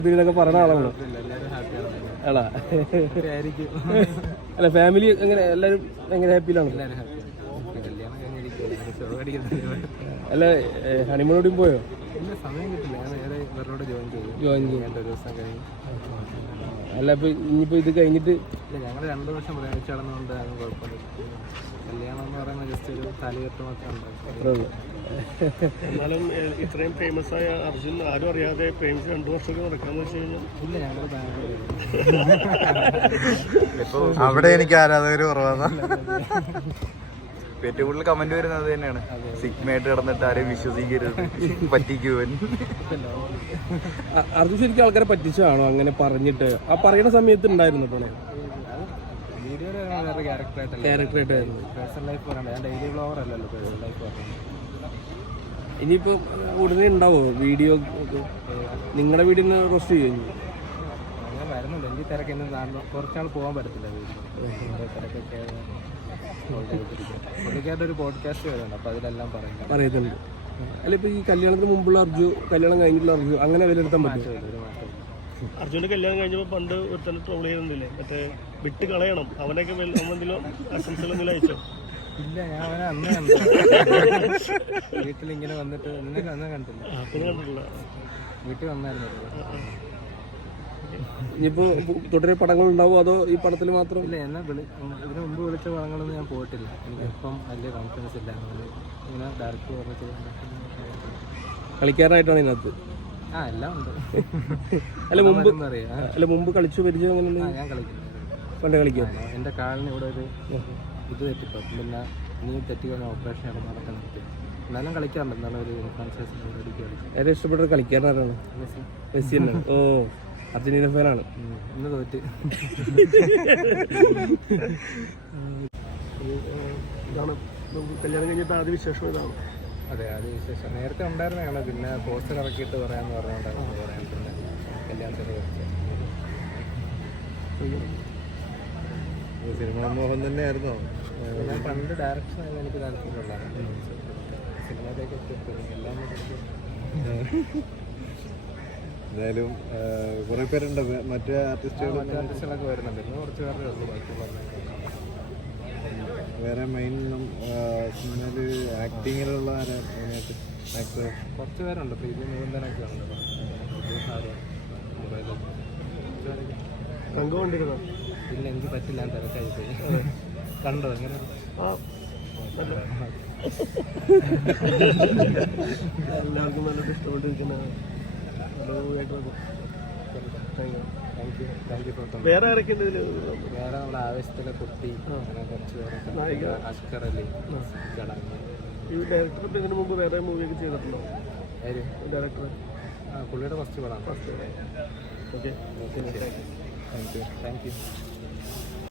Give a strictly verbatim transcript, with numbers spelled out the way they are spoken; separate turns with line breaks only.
ഇതിനൊക്കെ പറഞ്ഞ ആളാണല്ലോ. ആളാ അല്ല ഫാമിലി എങ്ങനെ എല്ലാവരും ഭയങ്കര ഹാപ്പിയിലാണ്. അല്ല ഹണിമൂണോടും പോയോ?
സമയം കിട്ടില്ല, ഞാൻ നേരെ ഇവരോട് ജോയിൻ ചെയ്തു.
ജോയിൻ ചെയ്യും
ഒരു ദിവസം കഴിഞ്ഞ്.
അല്ല ഇപ്പൊ ഇനിയിപ്പോ ഇത് കഴിഞ്ഞിട്ട്
ഇല്ല, ഞങ്ങൾ രണ്ടു വർഷം പ്രേമിച്ച് നടന്നുകൊണ്ട് അത് കുഴപ്പമില്ല. കല്യാണം എന്ന് പറയുന്നത് ജസ്റ്റ് ഒരു താലികെട്ട് മാത്രമേ ഉണ്ടാവും.
എന്നാലും ഇത്രയും ഫേമസ് ആയ അർജുൻ ആരും അറിയാതെ പ്രേമിച്ച് രണ്ടു വർഷമൊക്കെ നടക്കാന്ന് വെച്ച് കഴിഞ്ഞാൽ
ഇല്ല, ഞങ്ങൾ ബാംഗ്ലൂർ
അവിടെ എനിക്ക് ആരാധകർ കുറവാണ്. ഏറ്റവും കൂടുതൽ കമന്റ് വരുന്നത് തന്നെയാണ്, സിഗ്മയായിട്ട് കിടന്നിട്ട് ആരെയും വിശ്വസിക്കരുത്, പറ്റിക്കുവൻ.
അർജുൻ ശരിക്കും ആൾക്കാരെ പറ്റിച്ചാണോ അങ്ങനെ പറഞ്ഞിട്ട്? ആ പറയുന്ന സമയത്ത് ഉണ്ടായിരുന്നു പ്രണയം?
വീഡിയോയിലാണ് ക്യാരക്ടറായിട്ടല്ല,
ക്യാരക്ടറായിട്ടായിരുന്നു.
പേഴ്സണൽ ലൈഫ് പറയണ്ട, ഞാൻ ഡെയിലി വ്ളോഗർ അല്ലല്ലോ പേഴ്സണൽ ലൈഫ് പറയുന്നത്.
ഇനിയിപ്പോ ഉടനെ ഉണ്ടാവോ വീഡിയോ? നിങ്ങളുടെ വീടിന് റോസ്റ്റ് ചെയ്യും?
അങ്ങനെ വരുന്നുണ്ട്, എനിക്ക് തിരക്ക് എന്നെ കുറച്ചാൾ പോകാൻ പറ്റത്തില്ല വീട്ടിൽ, തിരക്കൊക്കെ. പുള്ളിക്കാരുടെ ഒരു പോഡ്കാസ്റ്റ് വരുന്നുണ്ട്, അപ്പൊ അതിലെല്ലാം പറയുന്നത്
പറയുന്നുണ്ട്. അല്ല ഇപ്പൊ ഈ കല്യാണത്തിന് മുമ്പുള്ള അർജു, കല്യാണം കഴിഞ്ഞിട്ടുള്ള അർജു, അങ്ങനെ വിലയിരുത്താൻ പറ്റും?
ഒരു മാറ്റം.
അർജുന്റെ കല്യാണം കഴിഞ്ഞപ്പോൾ പണ്ട് ഒരു തന്നെ ട്രോൾ ചെയ്യുന്നില്ലേ, മറ്റേ വിട്ട് കളയണം അവനൊക്കെ എന്തെങ്കിലും ആശംസകളെന്തെങ്കിലും അയച്ചോ?
ഇല്ല, ഞാൻ അവനെ അന്ന് കണ്ടു വീട്ടിലിങ്ങനെ വന്നിട്ട്. നിന്നെ അന്ന് കണ്ടില്ല?
പിന്നെ കണ്ടിട്ടില്ല,
വീട്ടിൽ വന്നായിരുന്നു.
ഇനിയിപ്പോ തുടരെ പടങ്ങൾ ഉണ്ടാവും അതോ ഈ പടത്തിൽ മാത്രം?
ഇല്ല, എന്നെ വിളി ഇതിന് മുമ്പ് വിളിച്ച പടങ്ങളൊന്നും ഞാൻ പോയിട്ടില്ല. എനിക്ക് ഇപ്പം വലിയ കോൺഫിഡൻസ് ഇല്ല, ഇങ്ങനെ ഡയറക്റ്റ് പറഞ്ഞ ചെയ്യാൻ.
കളിക്കാനായിട്ടാണ് ഇതിനകത്ത്?
ആ, എല്ലാം ഉണ്ട്.
അല്ല മുമ്പ്
അറിയാം.
അല്ല മുമ്പ് കളിച്ചു പരിചയം അങ്ങനെ?
ഞാൻ കളിക്കുന്നു,
പണ്ട് കളിക്കാം.
എൻ്റെ കാലിന് ഇവിടെ ഒരു ഇത് തെറ്റിപ്പോ, പിന്നെ നീ തെറ്റിക്കുന്ന ഓപ്പറേഷൻ ആണ് നടക്കാൻ നിർത്തി. എന്നാലും കളിക്കാറുണ്ട്, എന്നാലും ഒരു കോൺഷ്യസ് കളിക്കും.
ഏറ്റവും ഇഷ്ടപ്പെട്ട കളിക്കാരനാരാണ്?
മെസ്സി.
മെസ്സി തന്നെ. ഓ, അർജന്റീന ഫാനാണ്.
ഇന്ന് തോറ്റ്.
ഇതാണ് കല്യാണം കഴിഞ്ഞിട്ട് ആദ്യ വിശേഷം ഇതാണ്.
അതെ, അത് വിശേഷം നേരത്തെ ഉണ്ടായിരുന്നതാണ്, പിന്നെ പോസ്റ്റർ ഇറക്കിയിട്ട് പറയാമെന്ന് പറഞ്ഞുകൊണ്ടാണ് പറയാൻ. പിന്നെ കല്യാണത്തിനെ കുറിച്ച്
സിനിമാ മോഹൻ തന്നെയായിരുന്നോ?
ഞാൻ പണ്ട് ഡയറക്ഷൻ ആയത് എനിക്ക് താല്പര്യമുള്ളതാണ്. സിനിമയിലേക്ക് എത്തിയപ്പോൾ എല്ലാം
എന്തായാലും കുറെ പേരുണ്ട്, മറ്റേ ആർട്ടിസ്റ്റുകൾ
മറ്റു ആർട്ടിസ്റ്റുകളൊക്കെ വരുന്നുണ്ട്. ഇന്ന് കുറച്ച് പേരുടെ ഉള്ളൂ, ബാക്കി പറഞ്ഞു.
വേറെ മെയിൻ സിനിമയില് ആക്ടിങ്ങിലുള്ള മെയിനായിട്ട് ആക്ടർ
കുറച്ച് പേരുണ്ട്. പ്രീതി മുകുന്ദനൊക്കെ ഉണ്ട്.
സംഘം കൊണ്ടിരുന്നോ?
ഇല്ല, എനിക്ക് പറ്റില്ല, ഞാൻ തിരക്കായി പോയി. കണ്ടോ എങ്ങനെ?
എല്ലാവർക്കും നല്ലത് ഇഷ്ടപ്പെട്ടിരിക്കുന്നതാണ്. വേറെ ആരൊക്കെ ഉണ്ട് ഇതില്?
വേറെ നമ്മുടെ ആവേശത്തിലെ കുട്ടി, അങ്ങനെ കുറച്ച് പേരൊക്കെ. അഷ്കർ അലി, ചടങ്ങ്.
ഈ ഡയറക്ടർ ഇപ്പം ഇതിനു മുമ്പ് വേറെ മൂവിയൊക്കെ ചെയ്തിട്ടുണ്ടോ?
ആര്
ഡയറക്ടർ?
ആ, പുള്ളിയുടെ ഫസ്റ്റ് പടമാണ്.
First. Okay,
thank you thank U